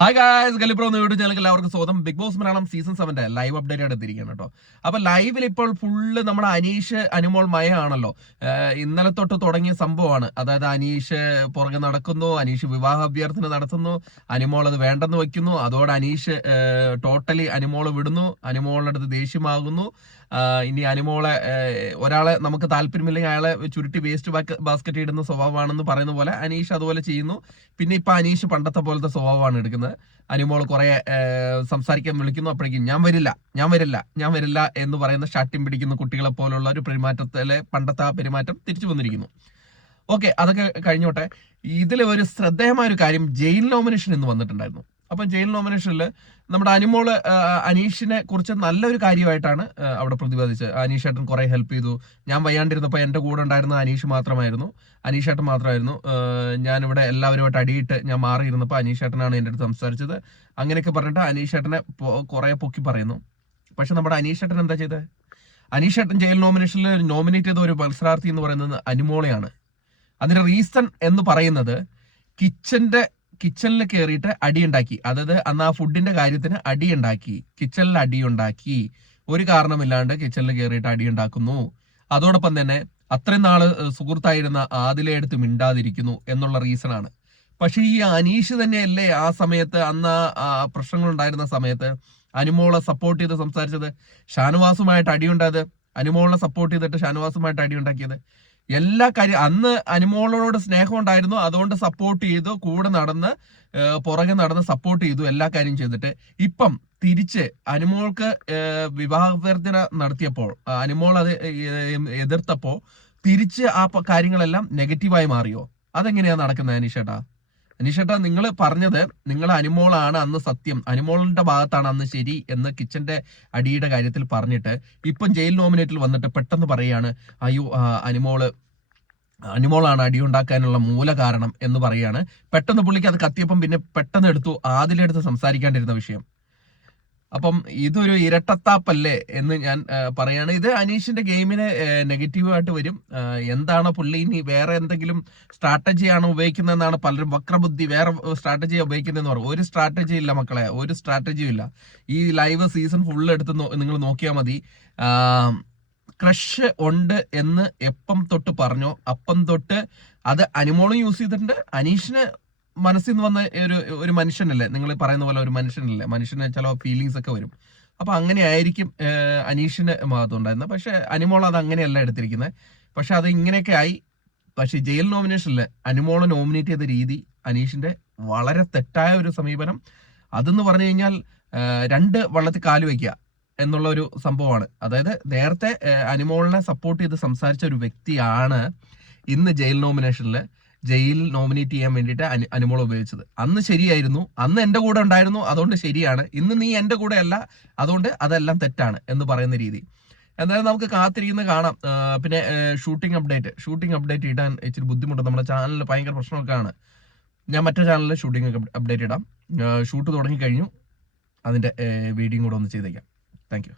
Hi guys, ഗലിപ്രോ YouTube ചാനലിൽ എല്ലാവർക്കും സ്വാഗതം. Big Boss Malayalam season 7 live update ആയിട്ട് എത്തിയിരിക്കുകയാണ് കേട്ടോ. അപ്പൊ ലൈവിൽ ഇപ്പോൾ ഫുള്ള് നമ്മുടെ അനീഷ് അനുമോൾ മയ ആണല്ലോ. ഇന്നലെ തൊട്ട് തുടങ്ങിയ സംഭവമാണ്. അതായത് അനീഷ് പുറകെ നടക്കുന്നു, അനീഷ് വിവാഹ അഭ്യർത്ഥന നടത്തുന്നു, അനുമോൾ അത് വേണ്ടെന്ന് വെക്കുന്നു. അതോടെ അനീഷ് ടോട്ടലി അനുമോള് വിടുന്നു, അനുമോളുടെ അടുത്ത് ദേഷ്യമാകുന്നു. ഇനി അനുമോളെ ഒരാളെ നമുക്ക് താല്പര്യമില്ലെങ്കിൽ അയാളെ ചുരുട്ടി വേസ്റ്റ് ബാസ്ക്കറ്റ് ഇടുന്ന സ്വഭാവമാണെന്ന് പറയുന്ന പോലെ അനീഷ് അതുപോലെ ചെയ്യുന്നു. പിന്നെ ഇപ്പൊ അനീഷ് പണ്ടത്തെ പോലത്തെ സ്വഭാവമാണ് എടുക്കുന്നത്. അനുമോൾ കുറെ സംസാരിക്കാൻ വിളിക്കുന്നു, അപ്പോഴേക്കും ഞാൻ വരില്ല എന്ന് പറയുന്ന ഷാട്ടിം പിടിക്കുന്ന കുട്ടികളെ പോലുള്ള ഒരു പെരുമാറ്റത്തിലെ പണ്ടത്തെ ആ പെരുമാറ്റം തിരിച്ചു വന്നിരിക്കുന്നു. ഓക്കെ, അതൊക്കെ കഴിഞ്ഞോട്ടെ. ഇതിൽ ഒരു ശ്രദ്ധേയമായ ഒരു കാര്യം, ജയിൽ നോമിനേഷൻ ഇന്ന് വന്നിട്ടുണ്ടായിരുന്നു. അപ്പം ജയിൽ നോമിനേഷനിൽ നമ്മുടെ അനുമോള് അനീഷിനെ കുറിച്ച് നല്ലൊരു കാര്യമായിട്ടാണ് അവിടെ പ്രതിപാദിച്ചത്. അനീഷേട്ടൻ കുറെ ഹെൽപ്പ് ചെയ്തു. ഞാൻ വയ്യാണ്ടിരുന്നപ്പോൾ എൻ്റെ കൂടെ ഉണ്ടായിരുന്ന അനീഷേട്ടൻ മാത്രമായിരുന്നു. ഞാനിവിടെ എല്ലാവരുമായിട്ട് അടിയിട്ട് ഞാൻ മാറിയിരുന്നപ്പോൾ അനീഷേട്ടനാണ് എൻ്റെ അടുത്ത് സംസാരിച്ചത്. അങ്ങനെയൊക്കെ പറഞ്ഞിട്ട് അനീഷേട്ടനെ കുറെ പൊക്കി പറയുന്നു. പക്ഷെ നമ്മുടെ അനീഷേട്ടൻ എന്താ ചെയ്തത്? അനീഷേട്ടൻ ജയിൽ നോമിനേഷനിൽ നോമിനേറ്റ് ചെയ്ത ഒരു മത്സരാർത്ഥി എന്ന് പറയുന്നത് അനുമോളെയാണ്. അതിന്റെ റീസൺ എന്ന് പറയുന്നത് കിച്ചണിൽ കയറിയിട്ട് അടിയുണ്ടാക്കി. അതായത് അന്ന് ആ ഫുഡിന്റെ കാര്യത്തിന് കിച്ചണിൽ അടിയുണ്ടാക്കി. ഒരു കാരണമില്ലാണ്ട് കിച്ചണിൽ കയറിയിട്ട് അടിയുണ്ടാക്കുന്നു. അതോടൊപ്പം തന്നെ അത്രയും നാള് സുഹൃത്തായിരുന്ന ആദിലെ എടുത്ത് മിണ്ടാതിരിക്കുന്നു എന്നുള്ള റീസൺ ആണ്. പക്ഷെ ഈ അനീഷ് തന്നെയല്ലേ ആ സമയത്ത്, അന്ന് ആ പ്രശ്നങ്ങൾ ഉണ്ടായിരുന്ന സമയത്ത് അനുമോളെ സപ്പോർട്ട് ചെയ്ത് സംസാരിച്ചത്, ഷാനവാസുമായിട്ട് അടിയുണ്ടായത്, അനുമോളെ സപ്പോർട്ട് ചെയ്തിട്ട് ഷാനവാസുമായിട്ട് അടിയുണ്ടാക്കിയത്. എല്ലാ കാര്യം അന്ന് അനുമോളോട് സ്നേഹം ഉണ്ടായിരുന്നു, അതുകൊണ്ട് സപ്പോർട്ട് ചെയ്തു, കൂടെ നടന്ന് പുറകെ നടന്ന് സപ്പോർട്ട് ചെയ്തു, എല്ലാ കാര്യം ചെയ്തിട്ട് ഇപ്പം തിരിച്ച് അനുമോൾക്ക് വിവാഹാഭ്യർത്ഥന നടത്തിയപ്പോൾ, അനുമോൾ അത് എതിർത്തപ്പോൾ തിരിച്ച് ആ കാര്യങ്ങളെല്ലാം നെഗറ്റീവായി മാറിയോ? അതെങ്ങനെയാ നടക്കുന്നത് അനീഷേട്ടാ? നിങ്ങൾ പറഞ്ഞത് നിങ്ങൾ അനുമോളാണ് അന്ന് സത്യം, അനുമോളിന്റെ ഭാഗത്താണ് അന്ന് ശരി എന്ന് കിച്ചന്റെ അടിയുടെ കാര്യത്തിൽ പറഞ്ഞിട്ട് ഇപ്പം ജയിൽ നോമിനേറ്റിൽ വന്നിട്ട് പെട്ടെന്ന് പറയാണ് അയ്യോ അനുമോളാണ് അടിയുണ്ടാക്കാനുള്ള മൂല കാരണം എന്ന് പറയാണ്. പെട്ടെന്ന് പുള്ളിക്ക് അത് കത്തിയപ്പം പിന്നെ പെട്ടെന്ന് ആദിലെടുത്ത് സംസാരിക്കാണ്ടിരുന്ന വിഷയം. അപ്പം ഇതൊരു ഇരട്ടത്താപ്പല്ലേ എന്ന് ഞാൻ പറയാണ്. ഇത് അനീഷിന്റെ ഗെയിമിന് നെഗറ്റീവായിട്ട് വരും. എന്താണോ പുള്ളി ഇനി വേറെ എന്തെങ്കിലും സ്ട്രാറ്റജിയാണ് ഉപയോഗിക്കുന്നതെന്നാണ് പലരും, വക്രബുദ്ധി വേറെ സ്ട്രാറ്റജിയാണ് ഉപയോഗിക്കുന്നതെന്ന് പറയും. ഒരു സ്ട്രാറ്റജി ഇല്ല മക്കളെ, ഒരു സ്ട്രാറ്റജിയും ഇല്ല. ഈ ലൈവ് സീസൺ ഫുള്ള് എടുത്ത് നിങ്ങൾ നോക്കിയാൽ മതി. ക്രഷ് ഉണ്ട് എന്ന് എപ്പം തൊട്ട് പറഞ്ഞോ അപ്പം തൊട്ട് അത് അനുമോളും യൂസ് ചെയ്തിട്ടുണ്ട്. അനീഷിന് മനസ്സിൽ നിന്ന് വന്ന ഒരു മനുഷ്യനല്ലേ, നിങ്ങൾ പറയുന്ന പോലെ ഒരു മനുഷ്യനല്ലേ, മനുഷ്യന് ചില ഫീലിങ്സ് ഒക്കെ വരും. അപ്പൊ അങ്ങനെ ആയിരിക്കും അനീഷിന്റെ ഭാഗത്തുണ്ടായിരുന്നത്. പക്ഷെ അനുമോൾ അത് അങ്ങനെയല്ല എടുത്തിരിക്കുന്നത്. പക്ഷെ അത് ഇങ്ങനെയൊക്കെ ആയി. പക്ഷെ ജയിൽ നോമിനേഷനിൽ അനുമോളെ നോമിനേറ്റ് ചെയ്ത രീതി അനീഷിന്റെ വളരെ തെറ്റായ ഒരു സമീപനം. അതെന്ന് പറഞ്ഞു കഴിഞ്ഞാൽ രണ്ട് വള്ളത്തിൽ കാല് വയ്ക്കുക എന്നുള്ള ഒരു സംഭവമാണ്. അതായത് നേരത്തെ അനുമോളിനെ സപ്പോർട്ട് ചെയ്ത് സംസാരിച്ച ഒരു വ്യക്തിയാണ് ഇന്ന് ജയിൽ നോമിനേറ്റ് ചെയ്യാൻ വേണ്ടിയിട്ട് അനുമോൾ ഉപയോഗിച്ചത്. അന്ന് ശരിയായിരുന്നു, അന്ന് എൻ്റെ കൂടെ ഉണ്ടായിരുന്നു, അതുകൊണ്ട് ശരിയാണ്. ഇന്ന് നീ എൻ്റെ കൂടെ അല്ല, അതുകൊണ്ട് അതെല്ലാം തെറ്റാണ് എന്ന് പറയുന്ന രീതി. എന്തായാലും നമുക്ക് കാത്തിരിക്കുന്ന കാണാം. പിന്നെ ഷൂട്ടിംഗ് അപ്ഡേറ്റ് ഇടാൻ ഇച്ചിരി ബുദ്ധിമുട്ട്. നമ്മുടെ ചാനലിൽ ഭയങ്കര പ്രശ്നമൊക്കെയാണ്. ഞാൻ മറ്റേ ചാനലിൽ ഷൂട്ടിംഗ് അപ്ഡേറ്റ് ഇടാം. ഷൂട്ട് തുടങ്ങിക്കഴിഞ്ഞു, അതിൻ്റെ വീഡിയോയും കൂടെ ഒന്ന് ചെയ്തേക്കാം. Thank you.